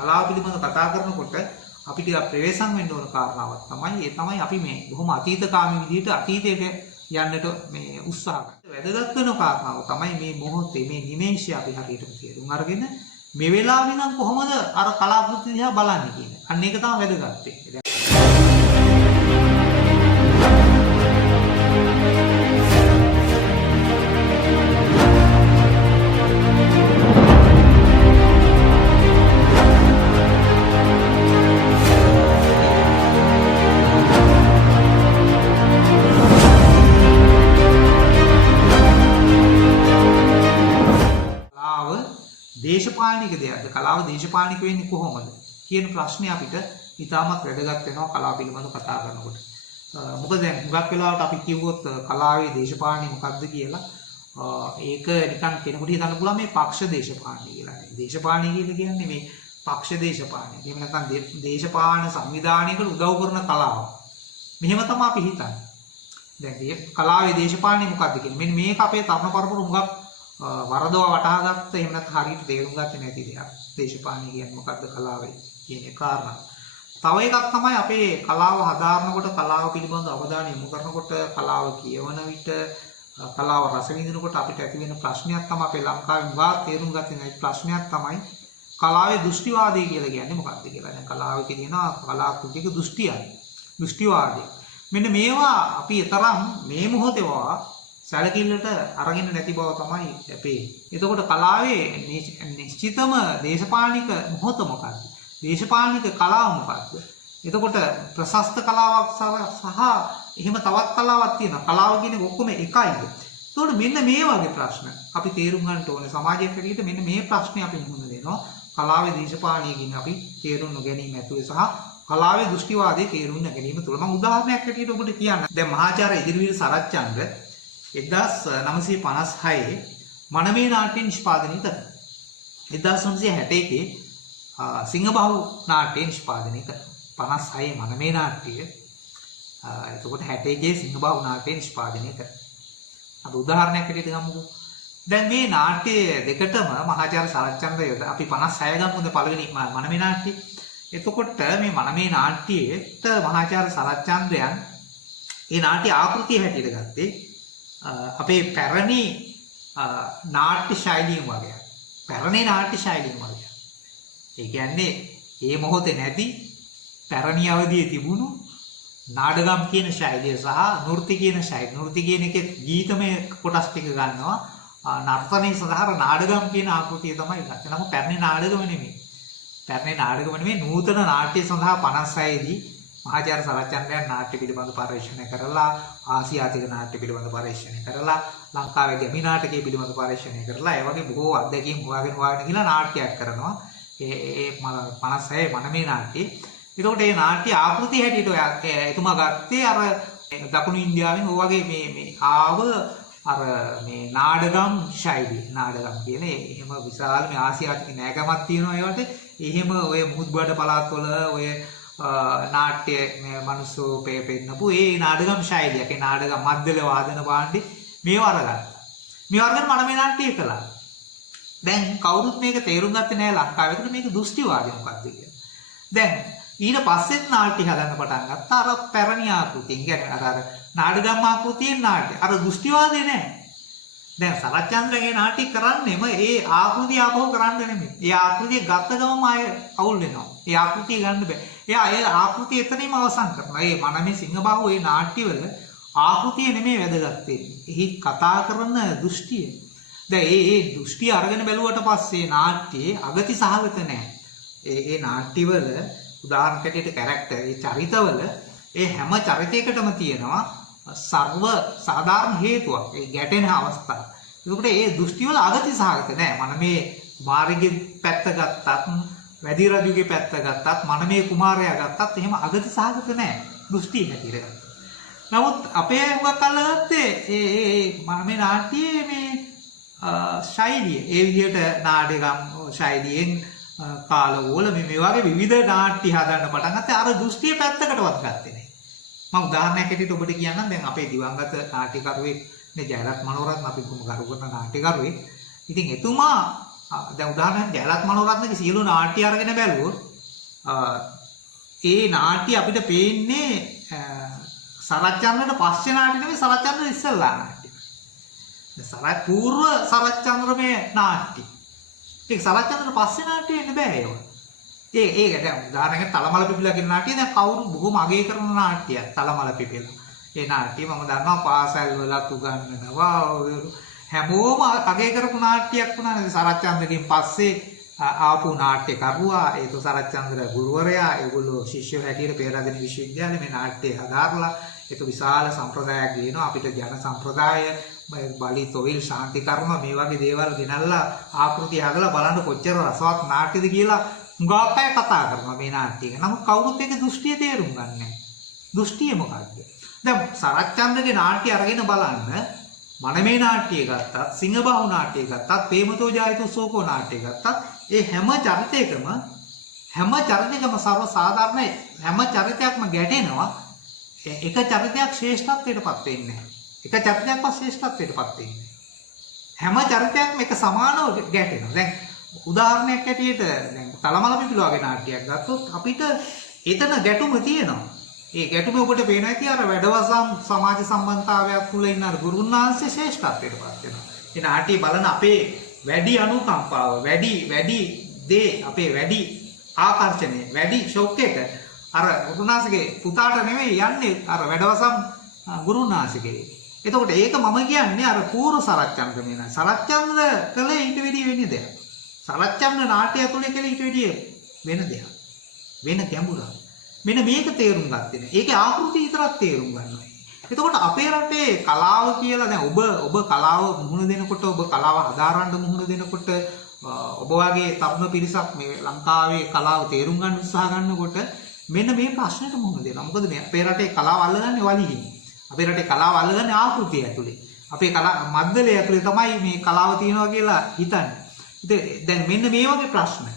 කලාව පිළිබඳව කතා කරනකොට අපි ටිකක් ප්‍රවේශම් වෙන්න ඕන කාරණාවක් තමයි ඒ තමයි අපි මේ බොහොම අතීතකාමී විදිහට අතීතයට යන්නට මේ උත්සාහ කරනවා. වැදගත් වෙන කාරණාව තමයි මේ මොහොතේ මේ නිමේෂය අපි හරියටම තේරුම් අරගෙන මේ වෙලාවේ නම් කොහොමද අර කලාකෘති දිහා බලන්නේ කියන. අන්න ඒක තමයි වැදගත් වෙන්නේ. දේශපාලනික දෙයක්ද කලාව දේශපාලනික වෙන්නේ කොහොමද කියන ප්‍රශ්නේ අපිට ඉතාමත් වැදගත් වෙනවා කලාව පිළිබඳව කතා කරනකොට. මොකද දැන් හුඟක් වෙලාවට අපි කිව්වොත් කලාවේ දේශපාලනය මොකක්ද කියලා ඒක නිකන් කෙනෙකුට හිතන්න පුළුවන් මේ පක්ෂ දේශපාලනය කියලා. දේශපාලනය කියන්නේ මේ පක්ෂ දේශපාලනය. එහෙම නැත්නම් දේශපාලන සංවිධානයකට උදව් කරන කලාව. මෙහෙම තමයි අපි හිතන්නේ. දැන් මේ කලාවේ දේශපාලනය මොකක්ද කියන්නේ මෙන්න මේක අපේ තරුණ පරපුර හුඟක් වරදවා වටහා ගත්ත එහෙම නැත්නම් හරියට තේරුම් ගත්තේ නැති දෙයක්. දේශපාලනය කියන්නේ මොකක්ද කලාවේ කියන කාරණා. තව එකක් තමයි අපේ කලාව හදාරනකොට කලාව පිළිබඳ අවධානය යොමු කරනකොට කලාව කියවන විට කලාව රස විඳිනකොට අපිට ඇති වෙන ප්‍රශ්නයක් තමයි අපේ ලංකාවේ විවාහ තේරුම් ගත්තේ නැති ප්‍රශ්නයක් තමයි කලාවේ දෘෂ්ටිවාදය කියලා කියන්නේ මොකක්ද කියලා. දැන් කලාවේ කියනවා කලාකෘතික දෘෂ්ටියයි. දෘෂ්ටිවාදය. මෙන්න මේවා අපි තරම් මේ මොහොතේවා සැලකිල්ලට අරගෙන නැති බව තමයි අපේ. එතකොට කලාවේ නිශ්චිතම දේශපාලනික මොහොත මොකක්ද? දේශපාලනික කලාව මොකක්ද? එතකොට ප්‍රශස්ත කලාවක් සහ එහෙම තවත් කලාවක් තියෙනවා. කලාව කියන්නේ ඔක්කොම එකයිද? එතකොට මෙන්න මේ වගේ ප්‍රශ්න අපි තේරුම් ගන්න ඕනේ. සමාජයේ හැටියට මෙන්න මේ ප්‍රශ්නේ අපි මුහුණ දෙනවා. කලාවේ දේශපාලනය කියන අපි තේරුම් නොගැනීම ඇතුළේ සහ කලාවේ දෘෂ්ටිවාදයේ තේරුම් නොගැනීම තුළ මම උදාහරණයක් හැටියට ඔබට කියන්න. දැන් මහාචාර්ය ඉදිරිවීර සරච්චන්ද්‍ර 1956 මනමේ නාට්‍ය නිෂ්පාදනය කරනවා. 1961 සිංහබහු නාට්‍ය නිෂ්පාදනය කරනවා. 56 මනමේ නාට්‍ය එතකොට 61 සිංහබහු නාට්‍ය නිෂ්පාදනය කරනවා. අපි උදාහරණයක් හැටියට ගමුකෝ. දැන් මේ නාට්‍ය දෙකටම මහාචාර්ය සරච්චන්ද්‍ර අපි 56 ගමුද පළවෙනි මනමේ නාට්‍ය. එතකොට මේ මනමේ නාට්‍යයට මහාචාර්ය සරච්චන්ද්‍රයන් ඒ නාට්‍ය ආකෘතිය හැටියට ගත්තේ අපේ පැරණි නාට්‍ය ශෛලියම වගේ. පැරණි නාට්‍ය ශෛලියම වගේ. ඒ කියන්නේ මේ මොහොතේ නැති පැරණි අවධියේ තිබුණු නාඩගම් කියන ශෛලිය සහ නෘත්‍ය කියන ශෛලිය. නෘත්‍ය කියන එකේ ගීතමය කොටස් ටික ගන්නවා. නර්තනයේ සඳහා නාඩගම් කියන ආකෘතිය තමයි ගත්තේ. නමුත් පැරණි නාඩගම නෙමෙයි. පැරණි නාඩගම නෙමෙයි නූතන නාට්‍ය සඳහා 56 දී මහාචාර්ය සරච්චන්ද්‍රයන් නාට්‍ය පිළිබඳ පරීක්ෂණ කරලා ආසියාතික නාට්‍ය පිළිබඳ පරීක්ෂණ කරලා ලංකාවේ ගැමි නාටකයේ පිළිබඳ පරීක්ෂණ කරලා ඒ වගේ බොහෝ අත්දැකීම් හොයාගෙන ගිහලා නාට්‍යයක් කරනවා. ඒ 56 මනමේ නාට්‍යය. එතකොට මේ නාට්‍ය ආකෘතිය හැටියට එතුමා ගත්තේ අර දකුණු ඉන්දියාවෙන් ඔය වගේ මේ ආව අර මේ නාඩගම් ශෛලිය. නාඩගම් කියන්නේ එහෙම විශාල මේ ආසියාතික නෑගමක් තියෙනවා ඒවට. එහෙම ඔය මුහුද් පළාත්වල ඔය නාට්‍ය මිනිස්සු පෙන්නපු ඒ නාඩගම් ශෛලියක්. ඒ නාඩගම් මද්දල වාදන භාණ්ඩේ මේව අරගත්තා. මේ වර්ගන මනමේ නාට්‍ය කළා. දැන් කවුරුත් මේක තේරුම් ගත්තේ නැහැ ලංකාවේ. ඒකට මේක දෘෂ්ටිවාදය මොකක්ද කියලා. දැන් ඊට පස්සෙත් නාට්‍ය හදන්න පටන් ගත්තා. අර පැරණි ආකෘතියෙන් කියන්නේ අර නාඩගම් ආකෘතියෙන් නාට්‍ය. අර දෘෂ්ටිවාදේ නැහැ. දැන් සරච්චන්ද්‍රගේ නාට්‍ය කරන්නේම ඒ ආකෘතිය ආපහු කරන්න නෙමෙයි. ඒ ආකෘතිය ගත්ත ගමන් ආය අවුල් වෙනවා. ඒ ආකෘතිය ගන්න බෑ. එයා ඒ ආකෘතිය එතනින්ම අවසන් කරනවා. ඒ මනමේ සිංහබහුව ඒ නාට්‍යවල ආකෘතිය නෙමෙයි වැදගත් වෙන්නේ. එහි කතා කරන දෘෂ්ටිය. දැන් ඒ දෘෂ්ටිය අරගෙන බැලුවට පස්සේ නාට්‍යයේ අගති සහගත නැහැ. ඒ නාට්‍යවල උදාහරණයක් හැටියට කැරක්ටර් ඒ චරිතවල ඒ හැම චරිතයකටම තියෙනවා සර්ව සාධාරණ හේතුවක්. ඒ ගැටෙන අවස්ථාව. ඒකට ඒ දෘෂ්ටිවල අගති සහගත නැහැ. මනමේ කුමාරගේ පැත්ත ගත්තත් වැඩි රජුගේ පැත්ත ගත්තත් මනමේ කුමාරයා ගත්තත් එහෙම අගති සහගත නැහැ. දෘෂ්ටි හැටියට. නමුත් අපේ හුඟක් අල්ලගත්තේ ඒ මනමේ නාට්‍යයේ මේ ශෛලිය. ඒ විදිහට නාටකම් ශෛලියෙන් කාලවල මේ වගේ විවිධ නාට්‍ය හදන්න පටන් ගත්තා. අර දෘෂ්ටිය පැත්තකටවත් ගත්තේ නැහැ. මම උදාහරණයක් හැටියට ඔබට කියන්නම්. දැන් අපේ දිවංගත නාට්‍යකරුවෙක් නේ ජයරත් මනෝරත්න අපි ගරු කරන නාට්‍යකරුවෙක්. ඉතින් එතුමා දැන් උදාහරණයක් ජයලත් මනෝරත්නගේ සියලු නාට්‍ය අරගෙන බැලුවොත් ඒ නාට්‍ය අපිට පේන්නේ සරච්චන්ද්‍රට පස්සේ නාට්‍ය නෙවෙයි සරච්චන්ද්‍ර ඉස්සෙල්ලා නාට්‍ය. සරත් పూర్ව සරච්චන්ද්‍රමේ නාට්‍ය. ඒක සරච්චන්ද්‍රට පස්සේ නාට්‍ය වෙන්න බෑ ඒවා. ඒක දැන් උදාහරණයක් තලමල පිපිලා කියන නාට්‍ය දැන් කවුරු බොහොම අගය කරන නාට්‍යයක් තලමල පිපිලා. ඒ නාට්‍ය මම දන්නවා පාසල් වලත් උගන්වනවා. හැමෝම අගය කරපු නාට්‍යයක් වුණා නේද සරච්චන්ද්‍රගෙන් පස්සේ ආපු නාට්‍යකරුවා ඒක සරච්චන්ද්‍ර ගුරුවරයා ඒගොල්ලෝ ශිෂ්‍යයෝ හැටියට පෙරදෙන විශ්වවිද්‍යාලේ මේ නාට්‍ය හදාarලා ඒක විශාල සම්ප්‍රදායක් ගේනවා අපිට ජන සම්ප්‍රදාය බලි තොවිල් ශාන්ති කර්ම මේ වගේ දේවල් ගෙනල්ලා ආකෘති හදලා බලන්න කොච්චර රසවත් නාට්‍යද කියලා හුඟක් අය කතා කරනවා මේ නාට්‍ය එක. නමුත් කවුරුත් ඒක දෘෂ්ටිය තේරුම් ගන්නෑ නැහැ. දෘෂ්ටිය මොකද්ද? දැන් සරච්චන්ද්‍රගේ නාට්‍ය අරගෙන බලන්න මනමේ නාට්‍ය ගත්තත් සිංහබාහු නාට්‍ය ගත්තත් ප්‍රේමතෝ ජායතු සෝකෝ නාට්‍ය ගත්තත් ඒ හැම චරිතයකම සර්ව සාධාරණ හැම චරිතයක්ම ගැටෙනවා එක චරිතයක් ශ්‍රේෂ්ඨත්වයටපත් වෙන්නේ නැහැ. එක චරිතයක්වත් ශ්‍රේෂ්ඨත්වයටපත් වෙන්නේ හැම චරිතයක්ම එක සමානව ගැටෙනවා. දැන් උදාහරණයක් ඇටියට දැන් තලමල පිපිල වගේ නාට්‍යයක් ගත්තොත් අපිට එතන ගැටුම තියෙනවා. ඒ ගැටුම ඔබට පේනවා ඇති අර වැඩවසම් සමාජ සම්බන්ධතාවයක් තුළ ඉන්න අර ගුරුන්වහන්සේ ශ්‍රේෂ්ඨත්වයටපත් වෙනවා. ඒ නාට්‍ය බලන අපේ වැඩි අනුකම්පාව වැඩි දේ අපේ වැඩි ආකර්ෂණය වැඩි ෂොක් එක අර ගුරුන්වහන්සේගේ පුතාට නෙමෙයි යන්නේ අර වැඩවසම් ගුරුන්වහන්සේගේ. එතකොට ඒක මම කියන්නේ අර පූර්ව සරච්චන්ද්‍ර මේ නෑ. සරච්චන්ද්‍ර කළේ ඊට වෙඩි වෙන්නේ දෙයක්. සරච්චන්ද්‍ර නාට්‍ය තුළ කළේ ඊට වෙඩි වෙන දෙයක්. වෙන ගැඹුරක්. මෙන්න මේක තේරුම් ගත්තේ නෑ. ඒකේ ආකෘති විතරක් තේරුම් ගන්නවා. එතකොට අපේ රටේ කලාව කියලා දැන් ඔබ කලාව මුහුණ දෙනකොට ඔබ කලාව හදාරන්න මුහුණ දෙනකොට ඔබ වගේ තරුණ පිරිසක් මේ ලංකාවේ කලාව තේරුම් ගන්න උත්සාහ ගන්නකොට මෙන්න මේ ප්‍රශ්නෙට මුහුණ දෙනවා. මොකද මේ අපේ රටේ කලාව අල්ලගන්නේ වලිගෙන්. අපේ රටේ කලාව අල්ලගන්නේ ආකෘතිය ඇතුලේ. අපේ කලා මද්දලේ ඇතුලේ තමයි මේ කලාව තියෙනවා කියලා හිතන්නේ. ඉතින් දැන් මෙන්න මේ වගේ ප්‍රශ්න.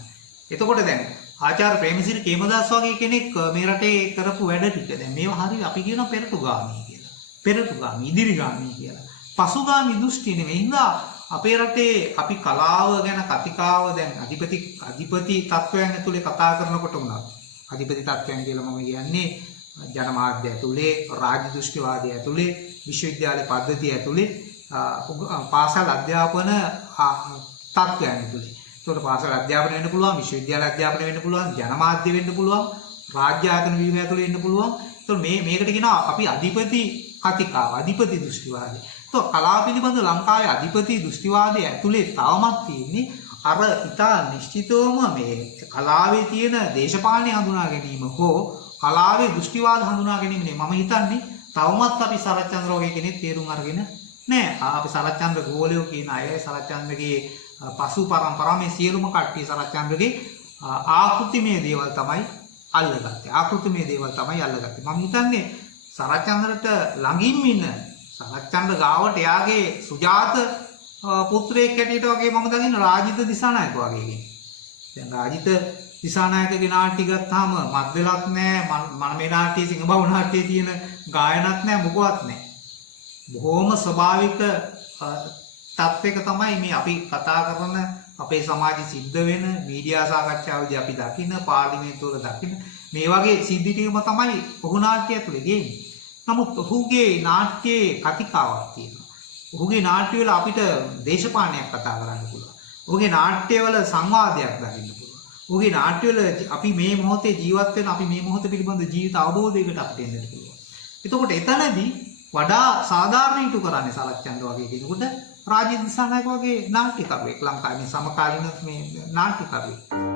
එතකොට දැන් ආචාර්ය ප්‍රේමසිරි කේමදාස් වගේ කෙනෙක් මේ රටේ කරපු වැඩ ටික දැන් මේවා හරිය අපි කියනවා පෙරටුගාමී කියලා. පෙරටුගාමී ඉදිරිගාමී කියලා. පසුගාමී දෘෂ්ටි නෙවෙයි. හින්දා අපේ රටේ අපි කලාව ගැන කතිකාව දැන් අධිපති තත්වයන් ඇතුලේ කතා කරනකොට උනත් අධිපති තත්වයන් කියලා මම කියන්නේ ජනමාධ්‍ය ඇතුලේ රාජ්‍ය දෘෂ්ටිවාදය ඇතුලේ විශ්වවිද්‍යාල පද්ධතිය ඇතුලේ පාසල් අධ්‍යාපන තත්වයන් ඇතුලේ. ඒකට පාසල් අධ්‍යාපනය වෙන්න පුළුවන් විශ්වවිද්‍යාල අධ්‍යාපනය වෙන්න පුළුවන් ජනමාධ්‍ය වෙන්න පුළුවන් රාජ්‍ය ආයතන වීම ඇතුලේ වෙන්න පුළුවන්. ඒතකොට මේකට කියනවා අපි අධිපති කතිකාව අධිපති දෘෂ්ටිවාදය. ඒතකොට කලාව පිළිබඳ ලංකාවේ අධිපති දෘෂ්ටිවාදය ඇතුලේ තවමත් තියෙන්නේ අර ඉතා නිශ්චිතවම මේ කලාවේ තියෙන දේශපාලනය හඳුනා ගැනීම හෝ කලාවේ දෘෂ්ටිවාද හඳුනා ගැනීම නේ මම හිතන්නේ තවමත් අපි සරච්චන්ද්‍ර වගේ කෙනෙක් තේරුම් අරගෙන නෑ. අපි සරච්චන්ද්‍ර ගෝලයෝ කියන අය සරච්චන්ද්‍රගේ පසු පරම්පරාව මේ සියලුම කට්ටිය සරච්චන්ද්‍රගේ ආකෘතිමය දේවල් තමයි අල්ලගත්තේ. ආකෘතිමය දේවල් තමයි අල්ලගත්තේ. මම හිතන්නේ සරච්චන්ද්‍රට ළඟින් ඉන්න සරච්චන්ද්‍ර ගාවට එයාගේ සුජාත පුත්‍රයෙක් හැටියට වගේ මම දකින්න රාජිත දිසානායක වගේ කෙනෙක්. දැන් රාජිත දිසානායකගේ නාට්‍ය ගත්තාම මත් වෙලක් නෑ මනමේ නාට්‍ය සිංහබහු නාට්‍යයේ තියෙන ගායනක් නෑ මොකවත් නෑ. බොහොම ස්වභාවික තත්ත්වයක තමයි මේ අපි කතා කරන අපේ සමාජයේ සිද්ධ වෙන මීඩියා සාකච්ඡාවේදී අපි දකින පාර්ලිමේන්තුවල දකින මේ වගේ සිද්ධි ටිකම තමයි ඔහු නාට්‍ය ඇතුලේ ගේන්නේ. නමුත් ඔහුගේ නාට්‍යයේ කතිකාවක් තියෙනවා. ඔහුගේ නාට්‍ය වල අපිට දේශපාලනයක් කතා කරන්න පුළුවන්. ඔහුගේ නාට්‍ය වල සංවාදයක් දකින්න පුළුවන්. ඔහුගේ නාට්‍ය වල අපි මේ මොහොතේ ජීවත් වෙන අපි මේ මොහොත පිළිබඳ ජීවිත අවබෝධයකට අපිට එන්නට පුළුවන්. එතකොට එතනදී වඩා සාධාරණ ඉටු කරන්නේ සරච්චන්ද්‍ර වගේ කෙනෙකුට රාජ්‍ය දිසානායක වගේ නාට්‍යකරුවෙක් ලංකාවේ සමකාලීන මේ නාට්‍යකරුවෙක්.